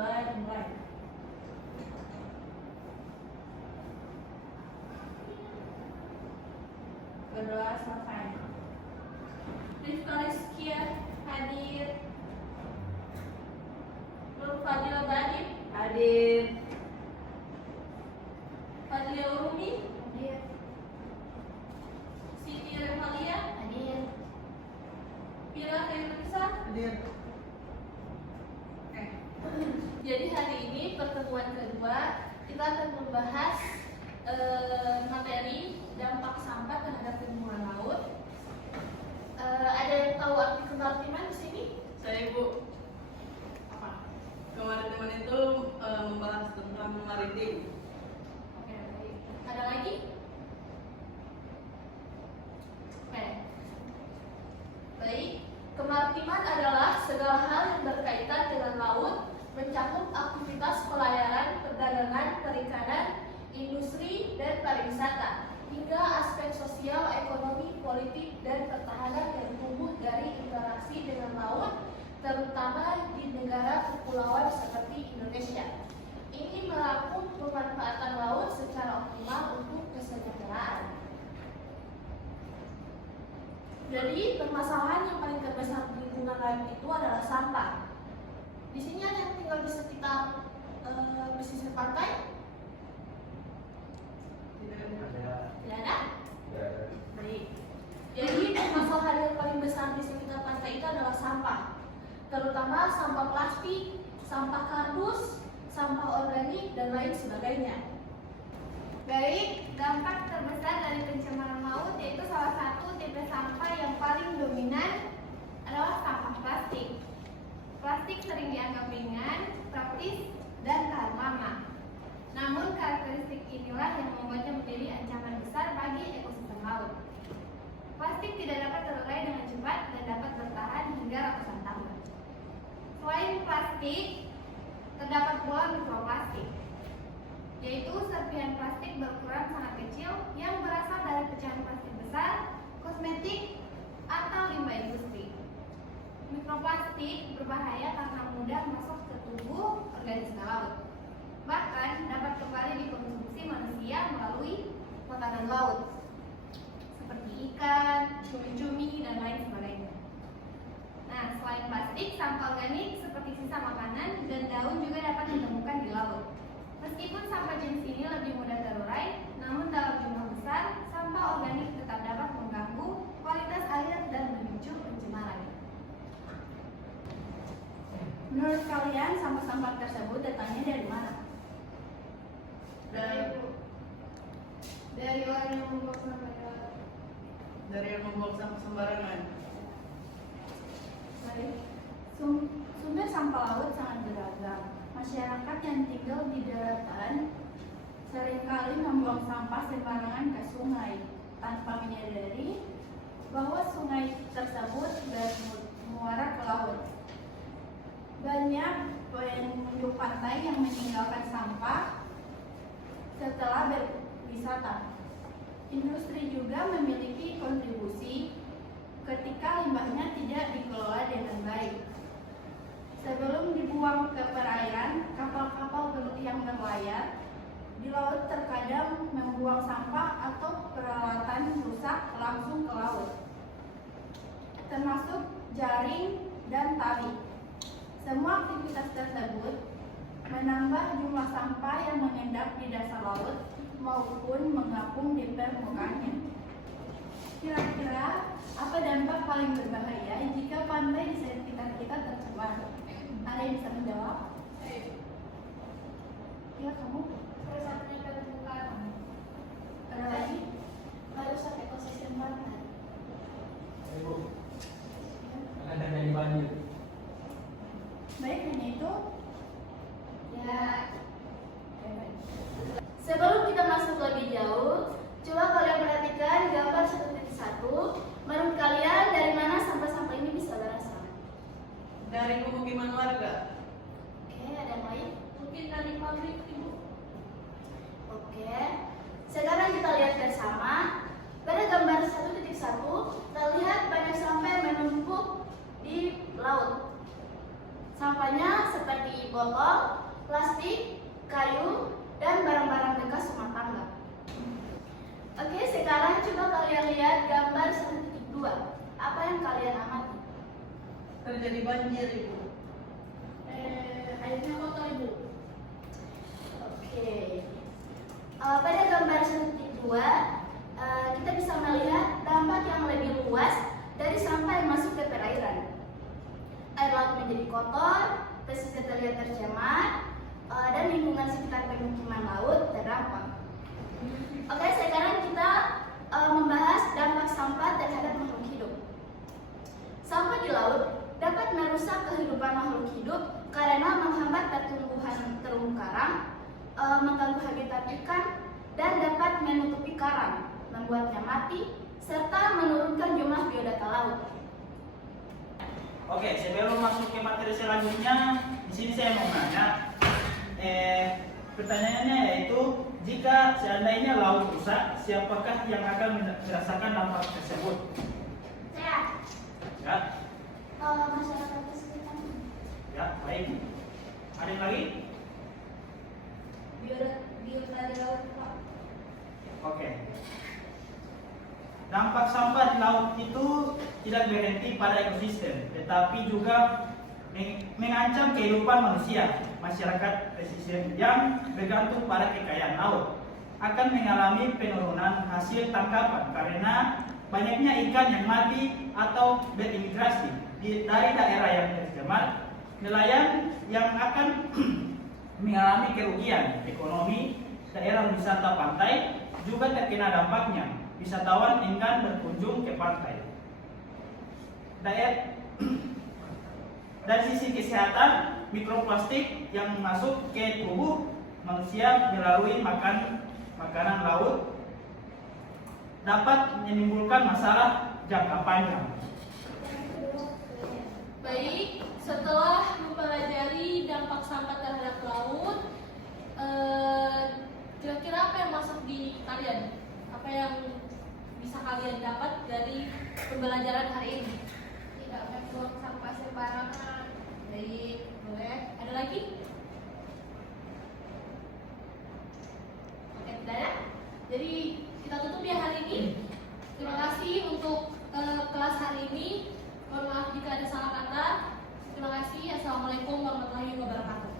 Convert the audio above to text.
berdoa dimulai. Berdoa selesai. Rifka Rizkia hadir. Nur Fadila Badib Hadir. Fadila Urumi Hadir. Siti Revalia Hadir. Pira Khairunisa. Hadir. Jadi hari ini pertemuan kedua kita akan membahas materi dampak sampah terhadap lingkungan laut. Ada yang tahu arti kemaritiman di sini? Saya Ibu. Apa? Kemaritiman itu membahas tentang maritim. Oke, baik. Ada lagi? Oke. Baik. Kemaritiman adalah segala hal yang berkaitan dengan laut, mencakup aktivitas pelayaran, perdagangan, perikanan, industri, dan pariwisata, hingga aspek sosial, ekonomi, politik, dan pertahanan yang tumbuh dari interaksi dengan laut, terutama di negara kepulauan seperti Indonesia. Ini merangkum pemanfaatan laut secara optimal untuk kesejahteraan. Jadi permasalahan yang paling terbesar di lingkungan laut itu adalah sampah. Di sini ada yang tinggal di sekitar pesisir pantai? Tidak ada? Baik. Jadi permasalahan yang paling besar di sekitar pantai itu adalah sampah, terutama sampah plastik, sampah kardus, sampah organik, dan lain sebagainya. Baik, dampak terbesar dari pencemaran laut yaitu salah satu tipe sampah yang paling dominan adalah sampah plastik. Plastik sering dianggap ringan, praktis, dan tahan lama. Namun karakteristik inilah yang membuatnya menjadi ancaman besar bagi ekosistem laut. Plastik tidak dapat terurai dengan cepat dan dapat bertahan hingga ratusan tahun. Selain plastik, terdapat pula mikroplastik, yaitu serpihan plastik berukuran sangat kecil yang berasal dari pecahan plastik besar, kosmetik, atau limbah industri. Mikroplastik berbahaya karena mudah masuk ke tubuh organisme laut. Bahkan dapat kembali dikonsumsi manusia melalui makanan laut, seperti ikan, cumi-cumi, dan lain sebagainya. Nah, selain plastik, sampah organik seperti sisa makanan dan daun juga dapat ditemukan di laut. Meskipun sampah jenis ini lebih mudah terurai, namun dalam jumlah besar, sampah organik tetap dapat mengganggu kualitas air dan memicu pencemaran. Menurut kalian sampah-sampah tersebut datangnya dari mana? Dari orang yang membuang sampah. Dari yang membuang sampah sembarangan. Baik. Sumber sampah laut sangat beragam. Masyarakat yang tinggal di daratan seringkali membuang sampah sembarangan ke sungai tanpa menyadari bahwa sungai tersebut bermuara ke laut. Banyak pengunjung pantai yang meninggalkan sampah setelah berwisata. Industri juga memiliki kontribusi ketika limbahnya tidak dikelola dengan baik. Sebelum dibuang ke perairan, kapal-kapal yang berlayar di laut terkadang membuang sampah atau peralatan rusak langsung ke laut, termasuk jaring dan tali. Semua aktivitas tersebut menambah jumlah sampah yang mengendap di dasar laut maupun mengapung di permukaannya. Kira-kira apa dampak paling berbahaya jika pantai di sekitar kita tercemar? Ada yang bisa menjawab? Ya, kamu? Rusaknya terumbu. Ada lagi? Merusak ekosistem pantai. Ibu, ada dari banjir. Baik, hanya itu. Ya, Sebelum kita masuk lebih jauh, coba kalian perhatikan gambar 1.1. Menurut kalian dari mana sampah-sampah ini bisa berasal? Dari pemukiman warga. Oke, ada yang lain? Mungkin dari pabrik, Ibu. Oke. Sekarang kita lihat bersama. Pada gambar 1.1 terlihat banyak sampah yang menumpuk di laut. Sampahnya seperti seperti botol, plastik, kayu, dan barang-barang bekas rumah tangga. Oke, sekarang coba kalian lihat gambar 1.2. Apa yang kalian amati? Terjadi banjir, Ibu. Airnya kotor Ibu. Oke. Pada gambar 1.2, kita bisa melihat dampak yang lebih luas dari sampah yang masuk ke perairan. Air laut menjadi kotor, pesisir terlihat tercemar, dan lingkungan sekitar pemukiman laut terdampak. Oke, sekarang kita membahas dampak sampah terhadap makhluk hidup. Sampah di laut dapat merusak kehidupan makhluk hidup karena menghambat pertumbuhan terumbu karang, mengganggu habitat ikan, dan dapat menutupi karang, membuatnya mati, serta menurunkan jumlah biodata laut. Oke, sebelum masuk ke materi selanjutnya, di sini saya mau nanya, pertanyaannya yaitu, jika seandainya laut rusak, siapakah yang akan merasakan dampak tersebut? Saya, Ya, masyarakat sekitar. ya, baik. Ada yang lagi? Biota di laut Pak. Oke. Dampak sampah di laut itu tidak berhenti pada ekosistem, tetapi juga mengancam kehidupan manusia. Masyarakat pesisir yang bergantung pada kekayaan laut akan mengalami penurunan hasil tangkapan karena banyaknya ikan yang mati atau berimigrasi dari daerah yang tercemar. Nelayan yang akan mengalami kerugian ekonomi. Daerah wisata pantai juga terkena dampaknya. Wisatawan enggan berkunjung ke pantai. Dari sisi kesehatan, mikroplastik yang masuk ke tubuh manusia melalui makanan laut dapat menimbulkan masalah jangka panjang. Baik, setelah mempelajari dampak sampah terhadap laut, kira-kira apa yang masuk di kalian? Apa yang bisa kalian dapat dari pembelajaran hari ini? Tidak membuang sampah sembarangan. Baik, boleh. Ada lagi? Oke, tidak ada. Jadi kita tutup ya hari ini. Terima kasih untuk kelas hari ini. Mohon maaf jika ada salah kata. Terima kasih. Assalamualaikum warahmatullahi wabarakatuh.